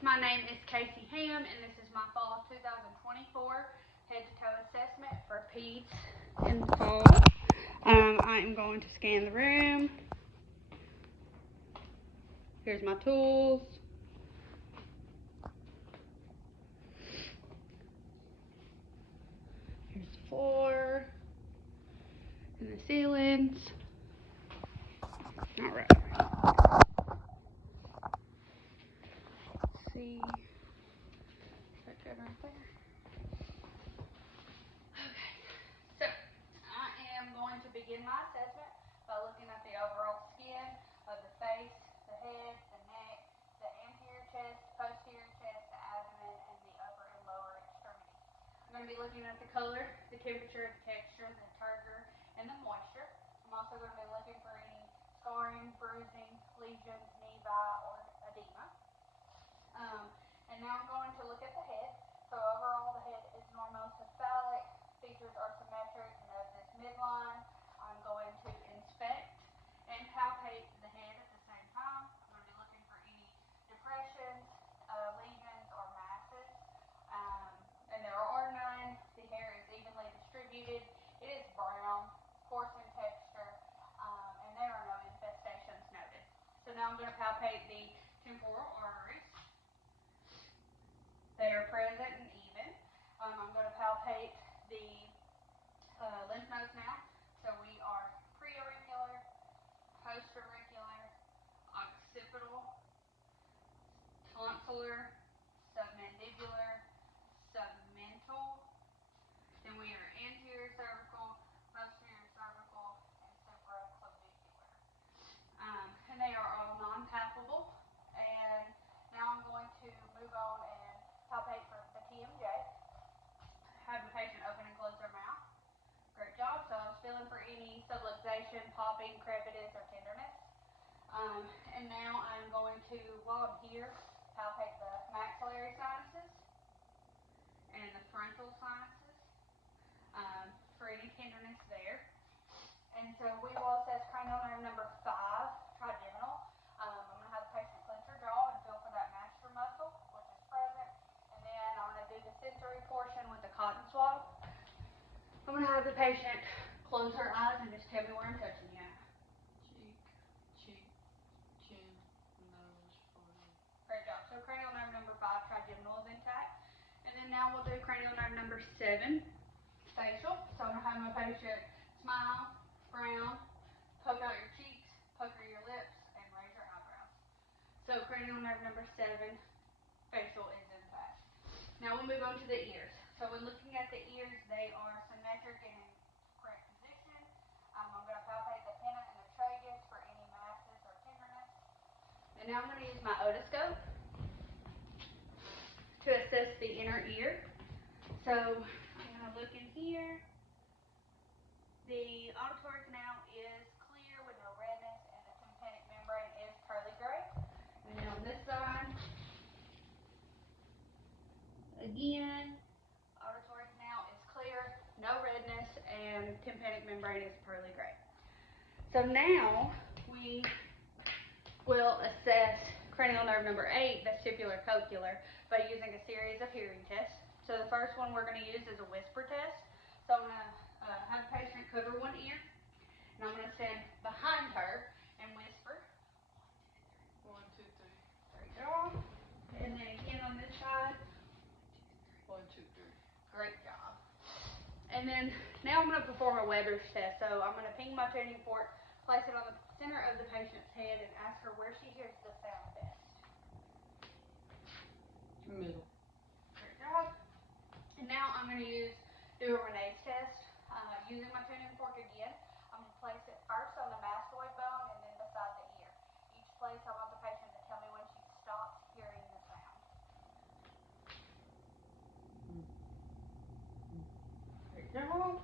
My name is Casey Ham, and this is my fall 2024 head-to-toe assessment for peds in the fall. I am going to scan the room. Here's my tools. Here's the floor and the ceilings. All right. Let's see. Is that good right there? Okay. So I am going to begin my assessment by looking at the overall skin of the face, the head, the neck, the anterior chest, posterior chest, the abdomen, and the upper and lower extremities. I'm going to be looking at the color, the temperature, the texture, the turgor, and the moisture. I'm also going to be looking for any scarring, bruising, lesions, nevi, or edema. And now I'm going to look at the head. So overall, the head is normocephalic. Features are symmetric. Nose is midline. I'm going to inspect and palpate the head at the same time. I'm going to be looking for any depressions, lesions, or masses. And there are none. The hair is evenly distributed. It is brown, coarse in texture, and there are no infestations noted. So now I'm going to palpate the temporal arteries. They are present and even. I'm going to palpate the lymph nodes now. So we are preauricular, postauricular, occipital, tonsillar, submandibular, submental. Then we are anterior cervical, posterior cervical, and supraclavicular. And they are all non-palpable. And now I'm going to move on and palpate for the TMJ. Have the patient open and close their mouth. Great job. So I was feeling for any subluxation, popping, crepitus, or tenderness. And now I'm going to, while I'm here, palpate the maxillary sinuses and the frontal sinuses for any tenderness there. And so we will assess cranial nerve number 5, trigeminal. I'm going to have the patient clench her jaw and feel for that master muscle, which is present. And then I'm going to do the sensory portion with the cotton swab. I'm going to have the patient close her eyes and just tell me where I'm touching you. Cheek, chin, nose, forehead. Great job. So cranial nerve number 5, trigeminal is intact. And then now we'll do cranial nerve number 7, facial. So I'm going to have my patient smile, frown, poke out your cheeks, pucker your lips, and raise your eyebrows. So cranial nerve number 7, facial is intact. Now we'll move on to the ears. So when looking at the ears, they are symmetric and in correct position. I'm going to palpate the pinna and the tragus for any masses or tenderness. And now I'm going to use my otoscope to assess the inner ear. So I'm going to look in here. The auditory canal is clear with no redness, and the tympanic membrane is pearly gray. And then on this side, again, auditory canal is clear, no redness, and tympanic membrane is pearly gray. So now we will assess cranial nerve number 8, vestibular cochlear, by using a series of hearing tests. So the first one we're going to use is a whisper test. So I'm going to have the patient cover one ear, and I'm going to stand behind her and whisper. 1, 2, 3. Great job. And then again on this side. 1, 2, 3. Great job. And then now I'm going to perform a Weber's test. So I'm going to ping my tuning fork, place it on the center of the patient's head, and ask her where she hears the sound best. Middle. Great job. And now I'm going to do a Renee's test. Using my tuning fork again, I'm going to place it first on the mastoid bone and then beside the ear. Each place I want the patient to tell me when she stops hearing the sound. Great job.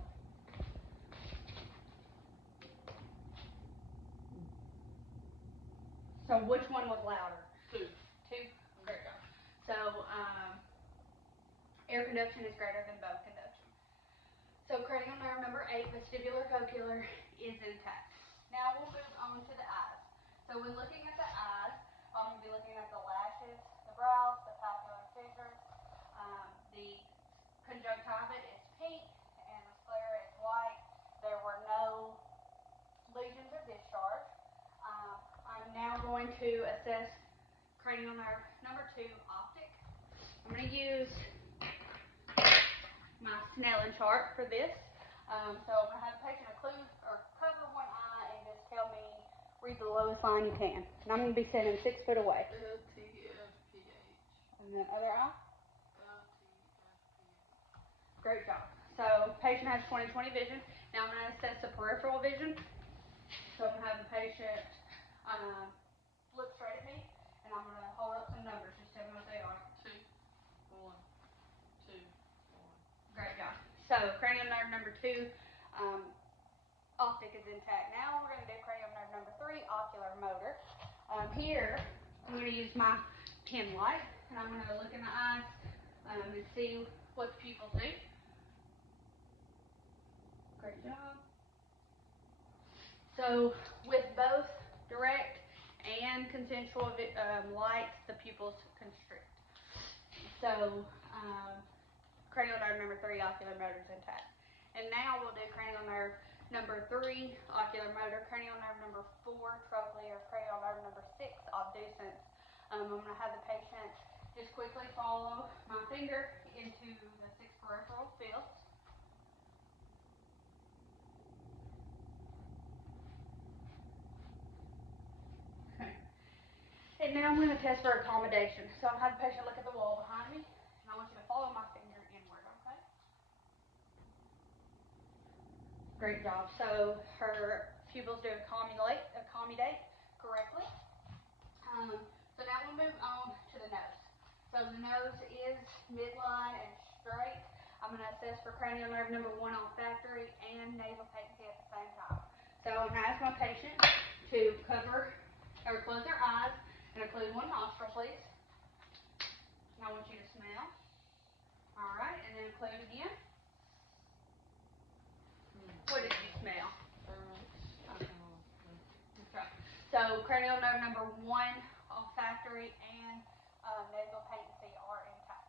So which one was louder? 2. 2? Great job. So air conduction is greater than bone conduction. So cranial nerve number 8, vestibular cochlear, is intact. Now we'll move on to the eyes. So when looking at the eyes, I'm going to be looking at the lashes, the brows, the The conjunctiva is pink and the sclera is white. There were no lesions or discharge. I'm now going to assess cranial nerve number 2, optic. I'm going to use my Snellen chart for this. So I'm going to have the patient cover one eye and just tell me, read the lowest line you can. And I'm going to be sitting 6 foot away. LTFPH. And then other eye? LTFPH. Great job. So patient has 20/20 vision. Now I'm going to assess the peripheral vision. So I'm going to have the patient look straight at me, and I'm going to hold up some numbers. Just tell me what they are. 2, 1, 2, 1. Great job. So cranial nerve number 2, optic is intact. Now we're going to do cranial nerve number 3, ocular motor. Here I'm going to use my pen light, and I'm going to look in the eyes and see what the pupils do. Great job. So with both direct and consensual lights, the pupils constrict. So cranial nerve number 3, ocular motor is intact. And now we'll do cranial nerve number 3, ocular motor, cranial nerve number 4, trochlear, cranial nerve number 6, obducens. I'm going to have the patient just quickly follow my finger into the 6 peripheral fields. Okay. And now I'm going to test for accommodation. So I'll have the patient look at the wall behind me, and I want you to follow my finger inward, okay? Great job. So her pupils do accommodate correctly. So now we'll move on to the nose. So the nose is midline and straight. I'm going to assess for cranial nerve number 1, olfactory, and nasal patency at the same time. So I'm going to ask my patient to close their eyes and occlude one nostril, please. And I want you to smell. All right, and then occlude again. What did you smell? That's right. So cranial nerve number 1, olfactory, and nasal patency are intact.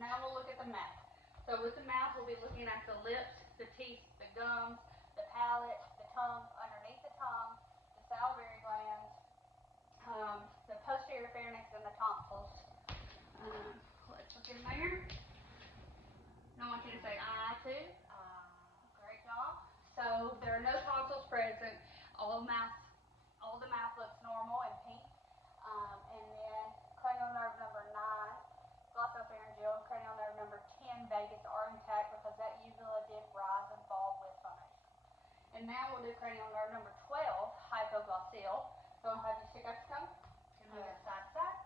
Now we'll look at the mouth. So with the mouth, we'll be looking at the lips, the teeth, the gums, the palate, the tongue, underneath the tongue, the salivary glands, the posterior pharynx, and the tonsils. Let's look in there. I want you to say I too. Great job. So there are no tonsils present. All the mouth looks normal and pink. And then cranial nerve number 9, glossopharyngeal, cranial nerve number 10, vagus are intact because that uvula did rise and fall with phonation. And now we'll do cranial nerve number 12, hypoglossal. So I'll have you stick out your tongue and move it side to side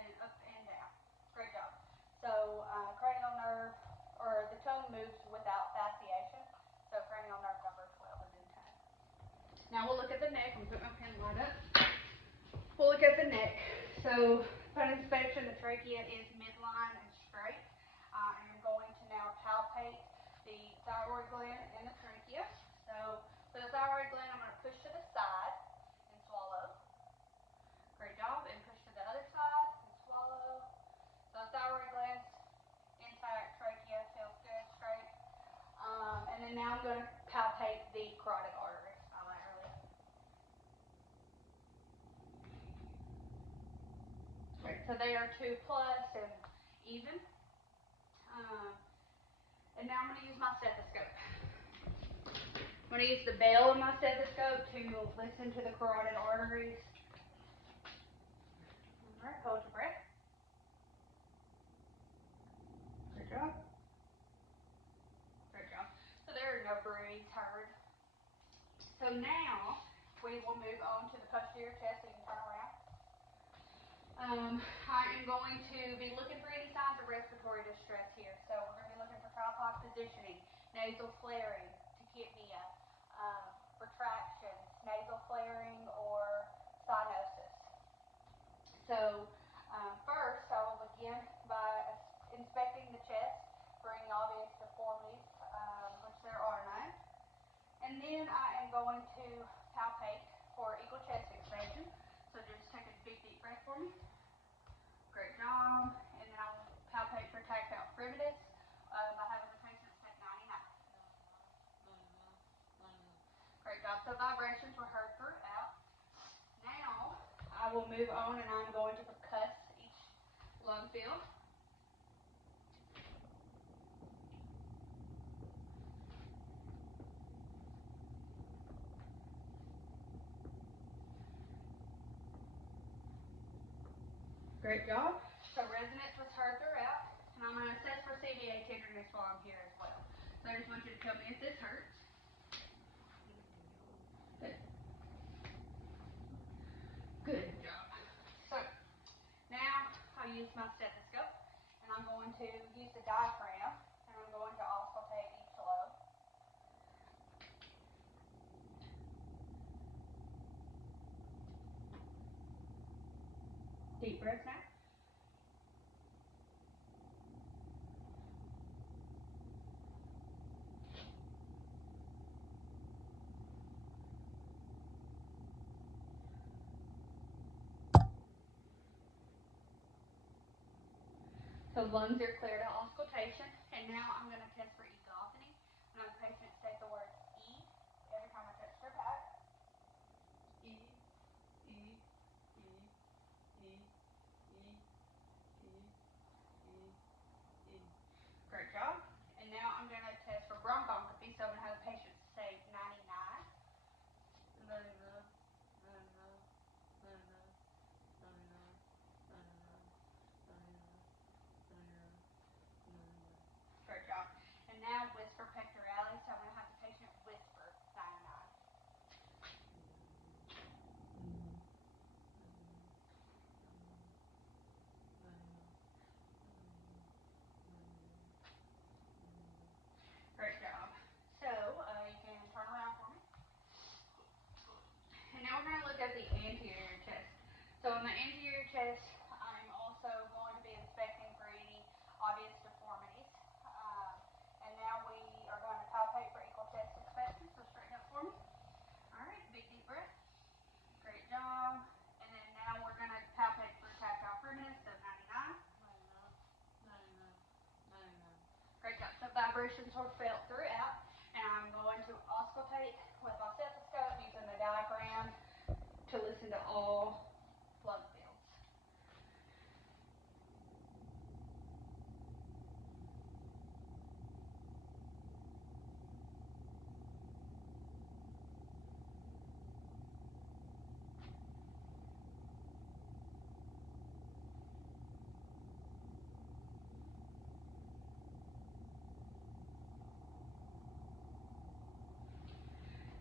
and up and down. Great job. So cranial nerve, or the tongue moves without fasciation. So cranial nerve number 12 is intact. Now we'll look at the neck. I'm going to put my pen light up. We'll look at the neck. So upon inspection, the trachea is midline and straight. I am going to now palpate the thyroid gland and the trachea. So for the thyroid gland, I'm going to push to the side and swallow. Great job. And push to the other side and swallow. So the thyroid gland's intact, trachea feels good, straight. And then now I'm going to palpate the carotid artery bilaterally. Right, so they are 2+ and even. And now I'm going to use my stethoscope. I'm going to use the bell of my stethoscope to listen to the carotid arteries. All right, hold your breath. Good job. Great job. So there are no breaths heard. So now we will move on to the posterior chest, so you can turn around. I am going to be looking for any signs of respiratory distress here. So we're going to be looking for tripod positioning, nasal flaring, tachypnea, retraction, nasal flaring, or cyanosis. So first, I will begin by inspecting the chest for any obvious deformities, which there are none. And then I am going to palpate for equal chest expansion. So just take a big deep breath for me. Great job. And then I'll palpate for tactile primitive. Great job. So vibrations were heard throughout. Now I will move on and I'm going to percuss each lung field. Great job. So resonance was heard throughout, and I'm going to assess for CVA tenderness while I'm here as well. So I just want you to tell me if this hurts. Good. Good job. So now I'll use my stethoscope, and I'm going to use the diaphragm, and I'm going to auscultate each lobe. Deep breath now. So lungs are clear to auscultation, and now I'm going to test for egophony. And I'm patient state the word E every time I touch their back. E, E, E, E, E, E, E, E. Great job. And now I'm going to test for bronchoscopy, so I'm going to have the patient say 99. 99. Great job. And now whisper pectoralis, so I'm going to have the patient whisper 99. Great job. So you can turn around for me. And now we're going to look at the anterior chest. So in the anterior chest, I'm also going to be inspecting for any obvious deformities. And now we are going to palpate for equal chest inspection. So straighten up for me. All right, big deep breath. Great job. And then now we're going to palpate for tactile firmness, so 99. Great job. So vibrations were felt throughout, and I'm going to auscultate with my stethoscope using the diaphragm to listen to all lung fields.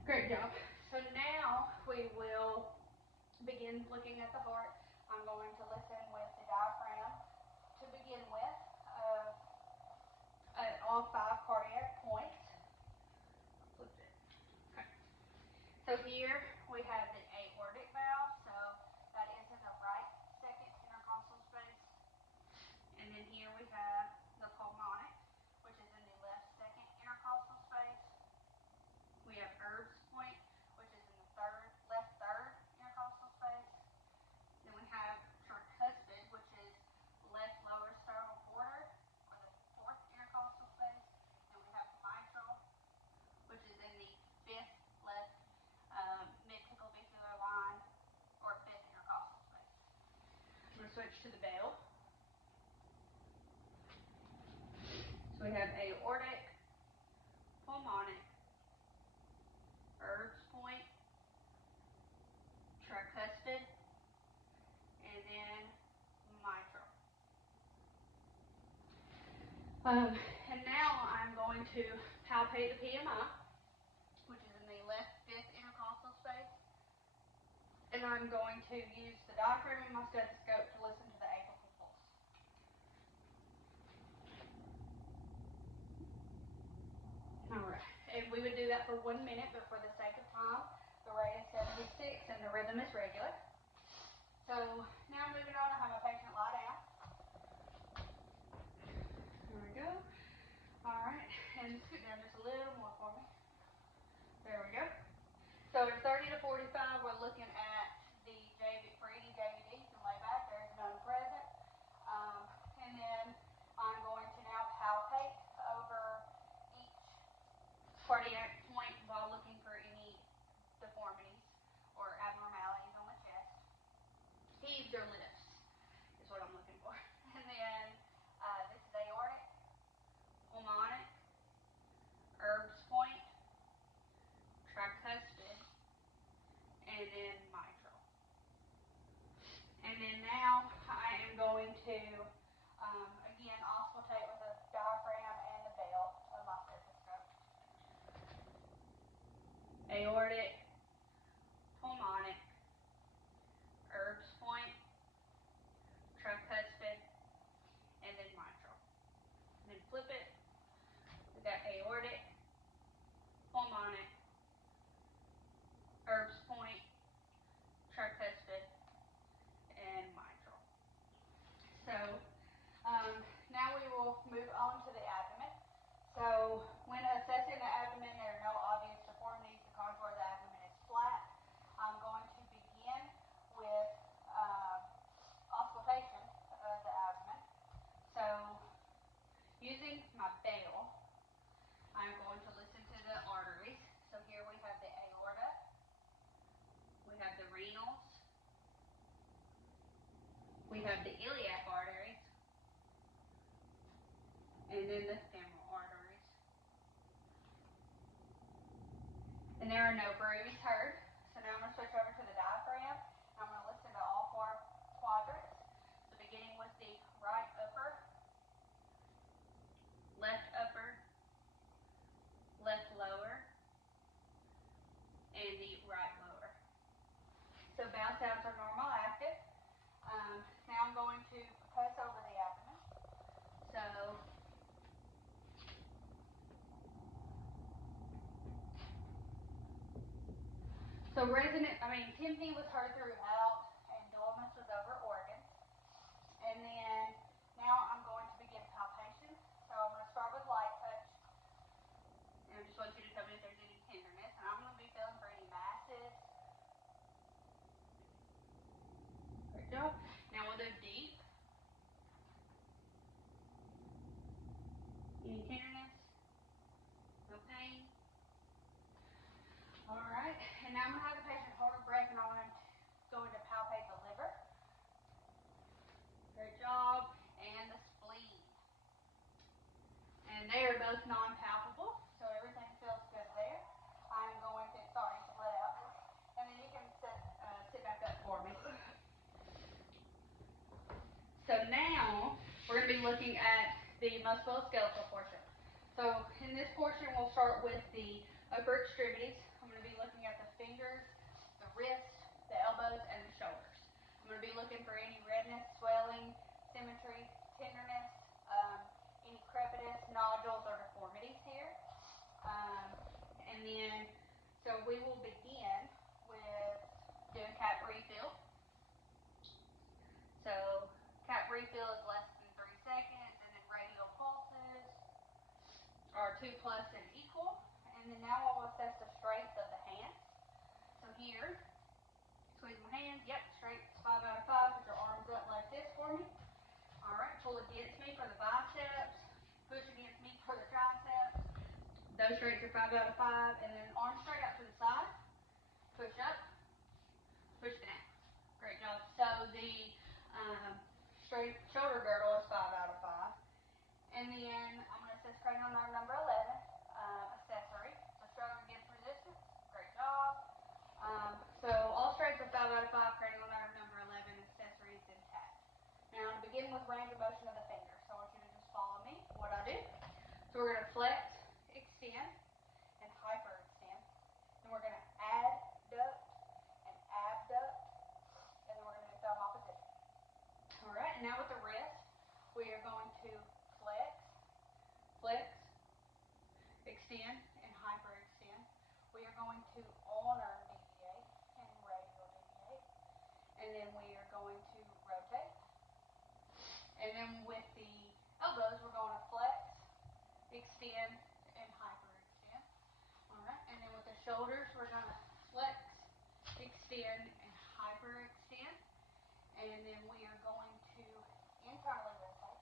Great job. So now we will begin looking at the heart. I'm going to listen with the diaphragm to begin with at all 5 cardiac points. Flip it. Okay. So here we have the aortic valve, so that is in the right second intercostal space. And then here we have the pulmonic, which is in the left second intercostal space. We have Erb's point, which is in the left third intercostal space. Then we have tricuspid, which is left lower sternal border, or the fourth intercostal space. And we have mitral, which is in the fifth left mid-clavicular line, or fifth intercostal space. I'm going to switch to the bell. So we have aortic, pulmonic, Erb's point, tricuspid, and then mitral. And now I'm going to palpate the PMI, which is in the left fifth intercostal space. And I'm going to use the diaphragm and my stethoscope to listen to the apical pulse. Alright, and we would do that for 1 minute, but for the sake of time, the rate is 76 and the rhythm is regular. So now moving on, I have my patient lie down. There we go. Alright, and scoot down just a little more for me. There we go. So at 30 to 45, we're looking at the for any JVD. You can lay back, there's none present. And then I'm going to now palpate over each cardiac point while looking for any move on to the abdomen. So when assessing the abdomen, there are no obvious deformities. The contour of the abdomen is flat. I'm going to begin with auscultation of the abdomen. So using my bell, I'm going to listen to the arteries. So here we have the aorta, we have the renals, we have the iliac arteries, and then the femoral arteries. And there are no bruits heard. So now I'm going to switch over to the diaphragm. I'm going to listen to all four quadrants. So beginning with the right upper, left upper, left lower, and the right lower. So vowel sounds are normal active. Now I'm going to press over the abdomen. So timpani was heard throughout, and dullness was over organs. And then now I'm going to begin palpation. So I'm going to start with light touch. And I just want you to tell me if there's any tenderness. And I'm going to be feeling for any masses. Great job. Now we'll do deep. Any tenderness? No pain? Alright, and now I'm going to have the patient hold her breath, and I'm going to palpate the liver. Great job. And the spleen. And they are both non-palpable, so everything feels good there. I'm going to, sorry, let out. And then you can sit back up for me. So now we're going to be looking at the musculoskeletal portion. So in this portion, we'll start with the upper extremities. I'm going to be looking at the fingers, the wrists, the elbows, and the shoulders. I'm going to be looking for any redness, swelling, symmetry, tenderness, any crepitus, nodules, or deformities here. And then, so we will begin with doing cap refill. So cap refill is less than 3 seconds, and then radial pulses are 2 plus and equal. And then now I'll assess the strength of the hands. So here, squeeze my hands, yep, straight, 5 out of 5. Put your arms up like this for me. All right, pull against me for the biceps, push against me for the triceps. Those straights are 5 out of 5. And then arms straight out to the side, push up, push down. Great job. So the straight shoulder girdle is 5 out of 5. And then I'm going to assess cranial nerve number 11, accessory. So struggle against resistance. Great job. So all straights are 5 out of 5. Cranial nerve number 11, accessory is intact. Now I'm going to begin with range of motion of the finger. So I want you to just follow me, what I do. So we're going to flex, extend, and hyperextend. Then we're going to adduct and abduct. And then we're going to do thumb opposition. All right, and now with the wrist, we are going to flex, extend, and hyperextend. We are going to ulnar deviate and radial deviate. And then we are going to rotate. And then with the elbows, we're going to flex, extend, and hyperextend. All right, and then with the shoulders, we're going to flex, extend, and hyperextend. And then we are going to internally rotate.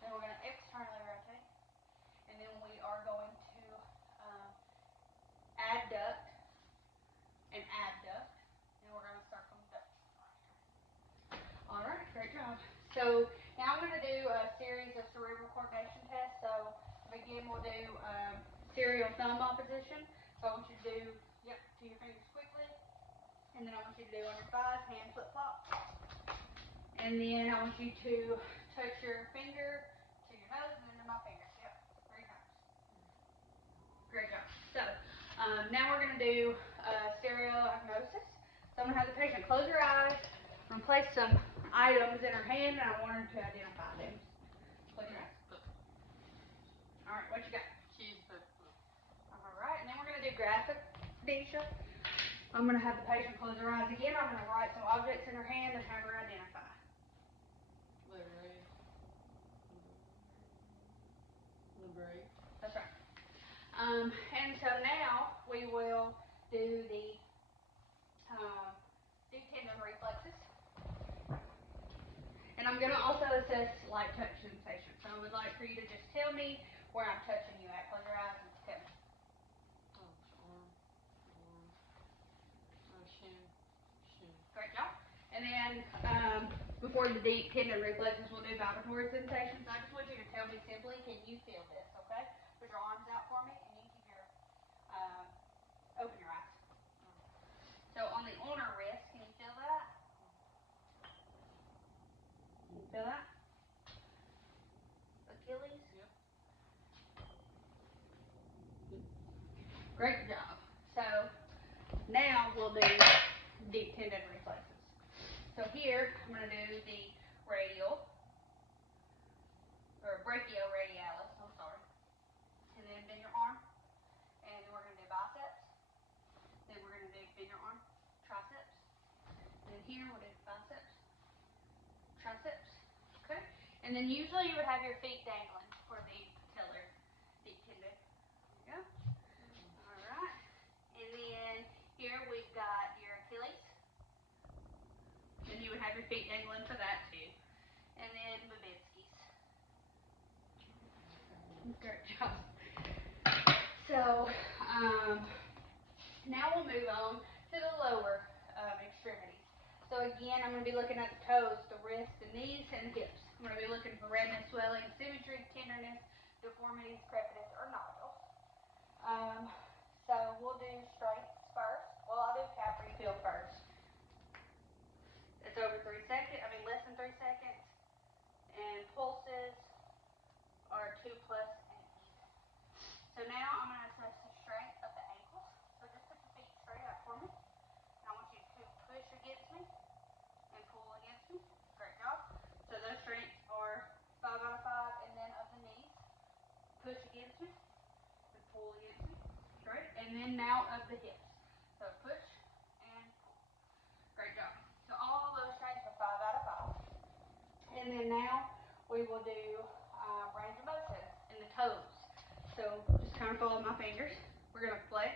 Then we're going to externally rotate. And then we are going to adduct and abduct. And we're going to circumduct. All right, great job. So now I'm going to do a series of cerebral coordination tests. So to begin, we'll do serial thumb opposition. So I want you to do, to your fingers quickly. And then I want you to do on your thighs, hand flip flop. And then I want you to touch your finger to your nose and then to my fingers. 3 times. Great job. So now we're going to do stereoagnosis. So I'm going to have the patient close her eyes. I'm going to place some items in her hand, and I want her to identify them. Close your eyes. All right, what you got? Cheeseburger. All right, and then we're going to do graphic anesthesia. I'm going to have the patient close her eyes again. I'm going to write some objects in her hand and have her identify. Larry. so now we will do the deep tendon reflexes. And I'm going to also assess light touch sensation. So I would like for you to just tell me where I'm touching you at. Close your eyes and tell me. Shin. Great job. And then before the deep tendon reflexes, we'll do vibratory sensations. I just want you to tell me simply, can you feel this, okay? Put your arms out for me, and you keep your, open your eyes. So on the ulnar wrist, can you feel that? Can you feel that? Achilles? Yep. Great job. So now we'll do deep tendon reflexes. So here, I'm going to do the radial, or brachioradialis, I'm sorry. And then bend your arm. And then we're going to do biceps. Then we're going to do bend your arm, triceps. And then here we'll do biceps, triceps. Okay? And then usually you would have your feet dangling for the patellar deep tendon. There you go. Alright. And then here we've got your Achilles. And you would have your feet dangling for that too. And then Babinski's. Great job. So, now we'll move on to the lower extremities. So again, I'm going to be looking at the toes, the wrists, the knees, and the hips. I'm going to be looking for redness, swelling, symmetry, tenderness, deformities, crepitus, or nodules. So we'll do strengths first. Well, I'll do Capri feel first. It's over 3 seconds, less than 3 seconds. And pulses are 2+ and even. So now I'm going to assess the strength of the ankles. So just put your feet straight up for me. And I want you to push against me and pull against me. Great job. So those strengths are 5 out of 5. And then of the knees, push against me and pull against me. Great. And then now of the hips. So push and pull. Great job. So all of those strengths are 5 out of 5. And then now we will do range of motion in the toes. So just kind of follow my fingers. We're going to flex,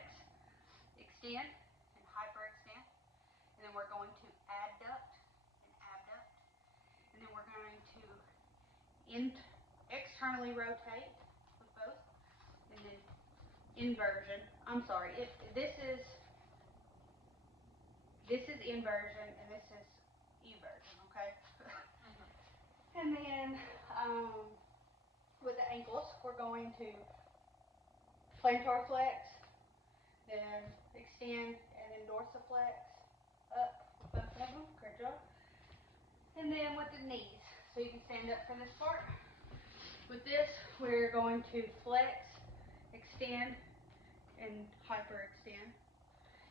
extend, and hyperextend. And then we're going to adduct and abduct. And then we're going to externally rotate with both. And then inversion. I'm sorry. This is inversion and this is eversion. Okay. And then with the ankles, we're going to plantar flex, then extend, and then dorsiflex up with both of them. Great job. And then with the knees, so you can stand up for this part. With this, we're going to flex, extend, and hyperextend.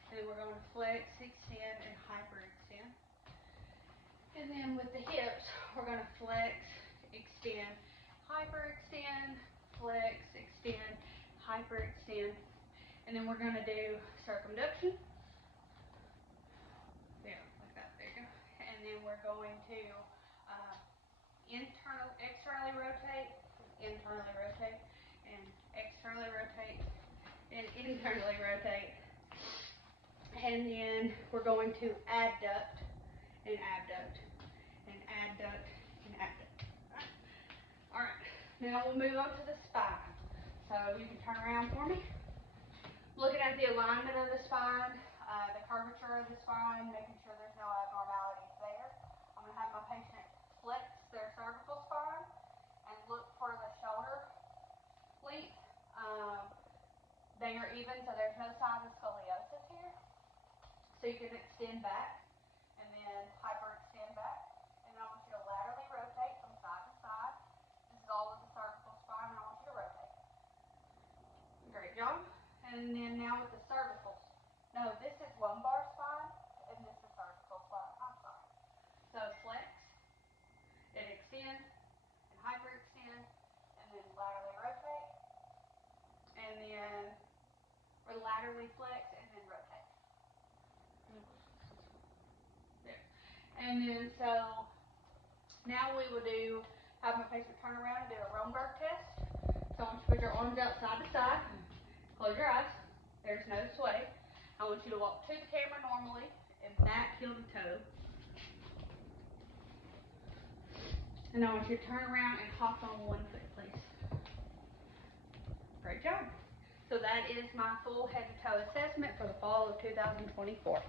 And then we're going to flex, extend, and hyperextend. And then with the hips, we're going to flex, extend, hyperextend, flex, extend, hyperextend. And then we're going to do circumduction. There, like that. There you go. And then we're going to externally rotate, internally rotate, and externally rotate, and internally rotate. And then we're going to adduct and abduct, and adduct and abduct. Alright, now we'll move on to the spine. So you can turn around for me. Looking at the alignment of the spine, the curvature of the spine, making sure there's no abnormalities there. I'm going to have my patient flex their cervical spine and look for the shoulder length. They are even, so there's no signs of scoliosis here. So you can extend back and then hyperextend back. And I want you to laterally rotate from side to side. This is all of the cervical spine, and I want you to rotate. Great job. And then now with the cervical. No, this is lumbar spine, and this is cervical spine. I'm sorry. So flex, and extend, and hyperextend, and then laterally rotate. And then or laterally flex, and then rotate. There. And then so now we will have my patient turn around and do a Romberg test. So I want you to put your arms out side to side. Close your eyes. There's no sway. I want you to walk to the camera normally and back heel to toe. And I want you to turn around and hop on one foot, please. Great job. So that is my full head to toe assessment for the fall of 2024.